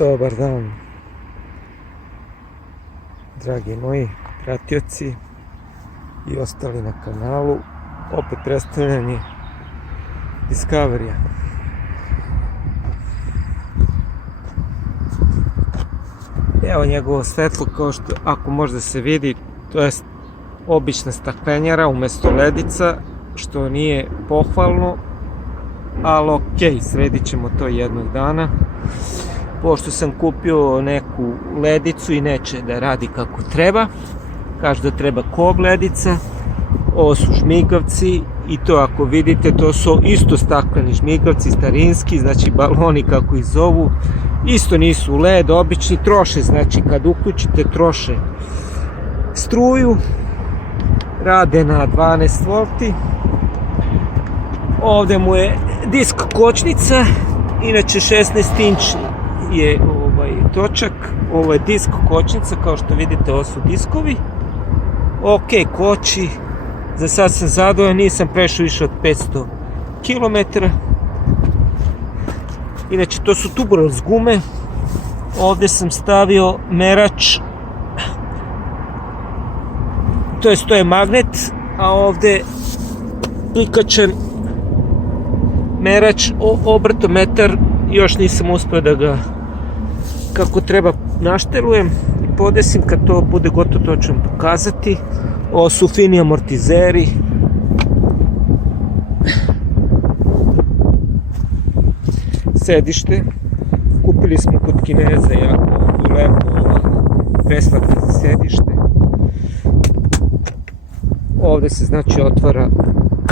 Dobar dan, dragi moji pratioci i ostali na kanalu. Opet predstavljanje Discoverija. Evo njegovo svetlo, kao što ako možda se vidi, to je obična staklenjara umjesto ledica, što nije pohvalno, ali ok, sredit ćemo to jednog dana. Pošto sam kupio neku ledicu i neće da radi kako treba, kaže da treba kob ledica. Ovo su žmigavci i to ako vidite, to su isto stakleni žmigavci, starinski, znači baloni kako ih zovu, isto nisu led, obični, troše, znači kad uključite troše struju, rade na 12 V. Ovdje mu je disk kočnica, inače 16 inč je točak, ovo je disk kočnica, kao što vidite ovo su diskovi. Ok, koči, za sad sam zadovoljan, nisam prešao više od 500 km. Inače to su tubular gume, ovdje sam stavio merač, to je magnet, a ovdje prikačen merač, obrtometar, još nisam uspio da ga kako treba naštelujem i podesim. Kad to bude gotovo, to ću vam pokazati. Ovo su fini amortizeri. Sedište kupili smo kod Kineza, jako lepo, besplatno za sedište. Ovdje se znači otvara,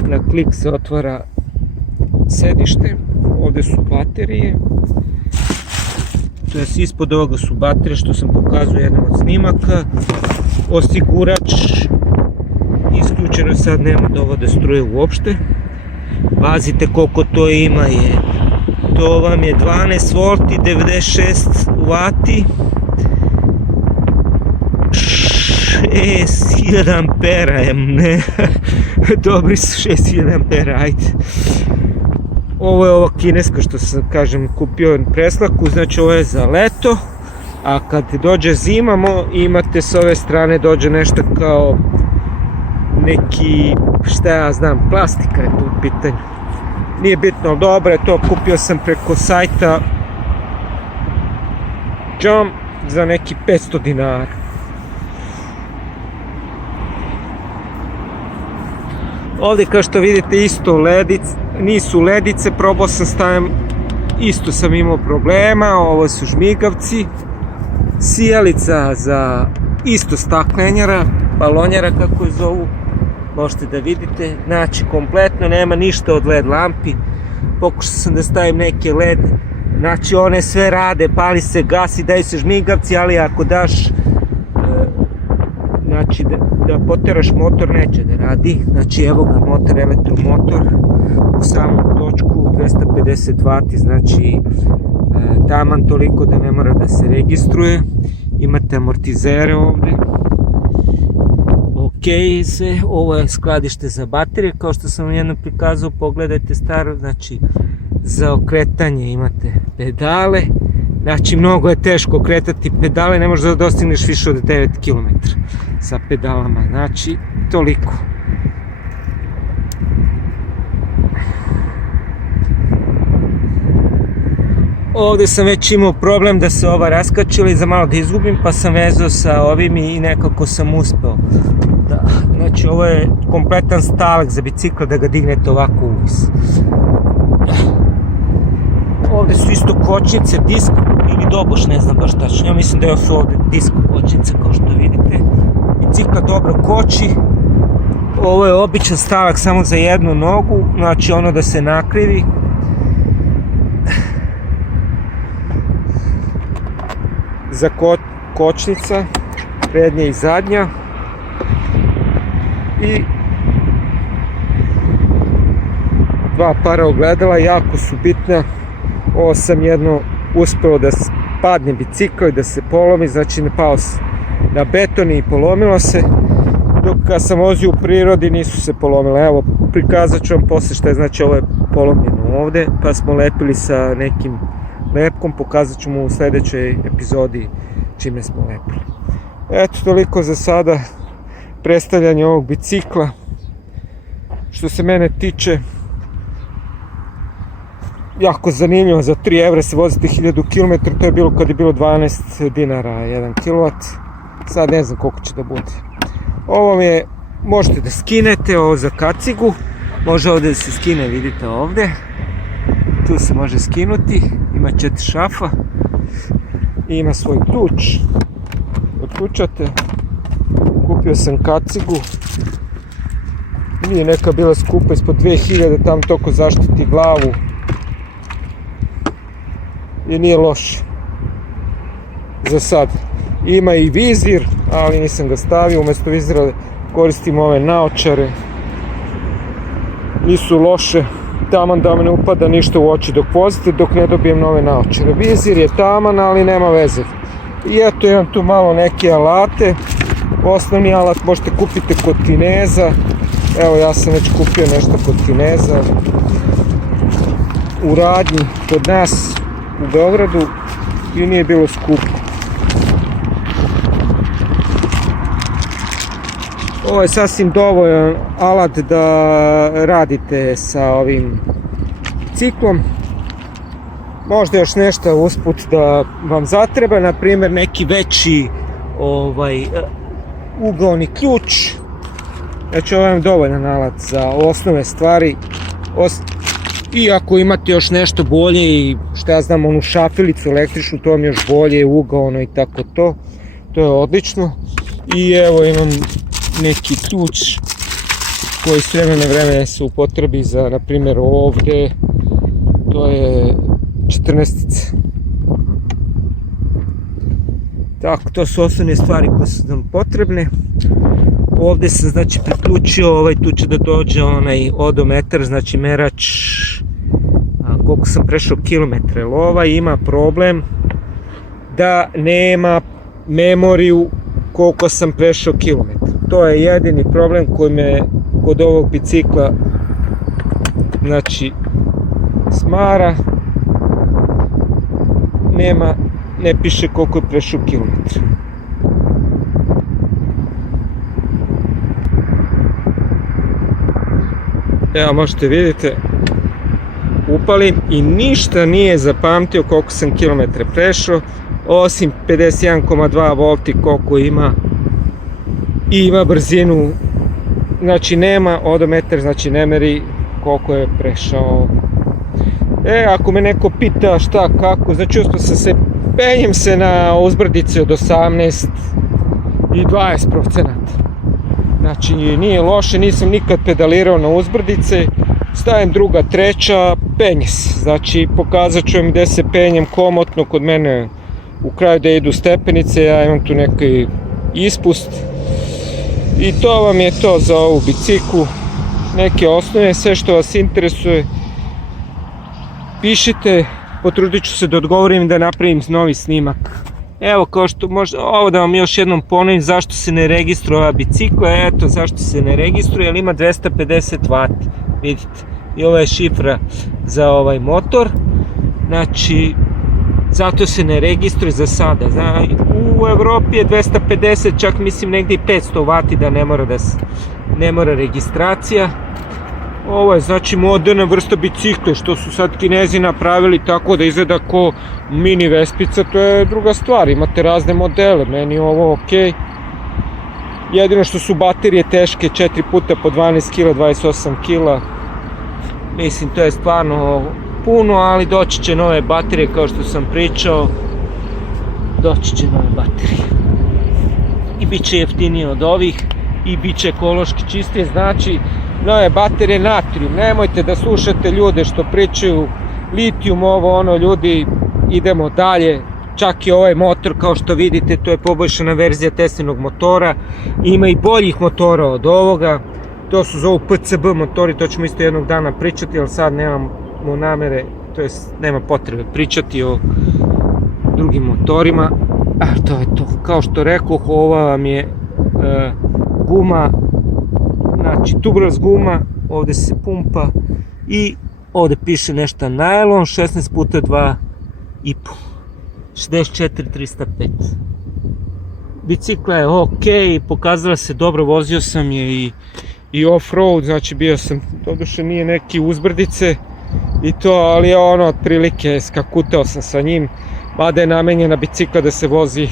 na klik se otvara sedište. Ovdje su baterije, to jest ispod ovoga su baterije što sam pokazao jednom od snimaka. Osigurač isključeno, sad nema dovode struje uopšte. Pazite koliko to ima, to vam je 12 V i 96 W, 6000 ampera, ne, dobri su 6000 ampera, ajde. Ovo je ova kineska što sam, kažem, kupio preslaku, znači ovo je za leto, a kad dođe zima imate s ove strane dođe nešto kao neki, šta ja znam, plastika je tu u pitanju. Nije bitno, ali dobro je to, kupio sam preko sajta Jump za neki 500 dinara. Ovdje kao što vidite isto ledice, nisu ledice, probao sam stavim, isto sam imao problema. Ovo su žmigavci, sijalica za isto staklenjara, balonjara kako je zovu, možete da vidite, znači kompletno nema ništa od led lampi. Pokušao sam da stavim neke led, znači one sve rade, pali se, gasi, daju se žmigavci, ali ako daš znači da poteraš motor, neće da radi. Znači evo ga motor, elektromotor u samom točku, 250 W, znači taman toliko da ne mora da se registruje. Imate amortizere ovdje. Ok, sve, ovo je skladište za baterije, kao što sam vam jedno prikazao, pogledajte staro, znači za okretanje imate pedale. Znači mnogo je teško okretati pedale, ne možeš da dostigneš više od 9 km sa pedalama, znači toliko. Ovdje sam već imao problem da se ova raskačila i za malo da izgubim, pa sam vezao sa ovim i nekako sam uspeo. Znači ovo je kompletan stalak za bicikl da ga dignete ovako uvis. Ovdje su isto kočnice, disk ili doboš, ne znam baš tačno, ja mislim da je ovdje disk kočnica kao što vidite. Bicikla dobro koči. Ovo je običan stalak samo za jednu nogu, znači ono da se nakrivi. Za kočnica, prednja i zadnja. I dva para ogledala, jako su bitna. Ovo sam jedno uspeo da padne bicikl i da se polomi, znači ne pao se na beton i polomilo se, dok kad sam vozio u prirodi nisu se polomile. Evo, prikazat ću vam posle šta je, znači ovo je polomljeno ovdje, pa smo lepili sa nekim lepkom, pokazat ću mu u sljedećoj epizodi čime smo lepili. Eto, toliko za sada predstavljanje ovog bicikla. Što se mene tiče, jako zanimljivo, za 3 evra se vozite 1000 km, to je bilo kad je bilo 12 dinara 1 kW, sad ne znam koliko će da bude. Ovo je, možete da skinete, ovo za kacigu, može ovdje da se skine, vidite ovdje, tu se može skinuti, ima 4 šafa, i ima svoj ključ, otključate. Kupio sam kacigu, nije neka bila skupa, ispod 2000, tam toko zaštiti glavu i nije loše za sad. Ima i vizir, ali nisam ga stavio, umjesto vizira koristim ove naočare, nisu loše, taman da me ne upada ništa u oči dok vozite, dok ne dobijem nove naočare. Vizir je taman, ali nema veze. I eto, imam tu malo neke alate. Osnovni alat možete kupiti kod Kineza. Evo, ja sam već kupio nešto kod Kineza u radnji kod nas u Beogradu i nije bilo skupo. Ovo je sasvim dovoljan alat da radite sa ovim biciklom. Možda još nešto usput da vam zatreba, na primjer neki veći ugaoni ključ. Znači, ovo je dovoljan alat za osnovne stvari. I ako imate još nešto bolje, i šta ja znam, onu šafilicu električnu, to vam još bolje, ugaono i tako to. To je odlično. I evo imam neki ključ koji s vremena na vreme se upotrebi za, na primjer, ovdje. To je 14. Tako, to su osnovne stvari koje su nam potrebne. Ovdje sam, znači, priključio, tu će da dođe onaj odometar, znači merač koliko sam prešao kilometre. Ova ima problem da nema memoriju koliko sam prešao kilometra. To je jedini problem koji me kod ovog bicikla, znači, smara. Ne piše koliko je prešao kilometra. Evo, možete vidjeti, upalim i ništa nije zapamtio koliko sam kilometre prešao, osim 51,2 volti koliko ima, i ima brzinu, znači nema odometar, znači ne meri koliko je prešao. Ako me neko pita šta, kako, znači penjem se na uzbrdice od 18 i 20%. Znači nije loše, nisam nikad pedalirao na uzbrdice, stavim druga, treća, penje se. Znači pokazat ću vam gdje se penjem komotno, kod mene u kraju da idu stepenice, ja imam tu neki ispust. I to vam je to za ovu biciklu, neke osnove, sve što vas interesuje. Pišite, potrudit ću se da odgovorim i da napravim novi snimak. Evo, kao što možda, ovo da vam još jednom ponovim zašto se ne registruje ova bicikla. Eto zašto se ne registruje, jer ima 250 W, vidite. I ovo je šifra za ovaj motor. Znači, zato se ne registruje za sada. U Evropi je 250, čak mislim negdje i 500 W da ne mora registracija. Ovo je, znači, moderna vrsta bicikla, što su sad Kinezi napravili tako da izgleda ko mini vespica, to je druga stvar, imate razne modele, meni je ovo ok. Jedino što su baterije teške 4 puta po 12 kg, 28 kg, mislim to je stvarno puno, ali doći će nove baterije, kao što sam pričao, doći će nove baterije. I bit će jeftinije od ovih, i bit će ekološki čistije, znači nove baterije natrijum. Nemojte da slušate ljude što pričaju litijum, ovo ono, ljudi, idemo dalje. Čak i ovaj motor, kao što vidite, to je poboljšana verzija Teslinog motora. Ima i boljih motora od ovoga. To su zovu PCB motori, to ćemo isto jednog dana pričati, ali sad nemamo namere, to jest nema potrebe pričati o drugim motorima. To je to. Kao što rekoh, ova vam je guma, znači tubeless guma, ovdje se pumpa i ovdje piše nešto najlon 16x2 i po. 64.305. Bicikla je ok, pokazala se dobro, vozio sam je i off-road, znači bio sam, doduše nije neki uzbrdice i to, ali je ono otprilike skakutao sam sa njim, mada je namenjena bicikla da se vozi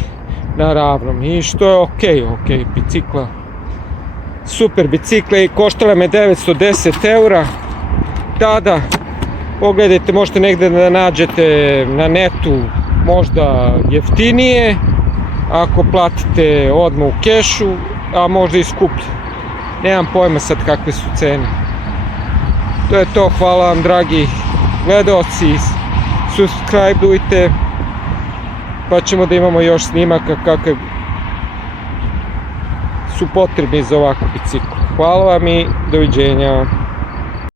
na ravnom i što je ok, bicikla, super bicikla i koštala me 910 eura tada. Pogledajte, možete negde da nađete na netu možda jeftinije, ako platite odmah u kešu, a možda i skuplje. Nemam pojma sad kakve su cene. To je to, hvala vam dragi gledaoci, subscribeujte, pa ćemo da imamo još snimaka kakve su potrebni za ovakvu biciklu. Hvala vam i doviđenja.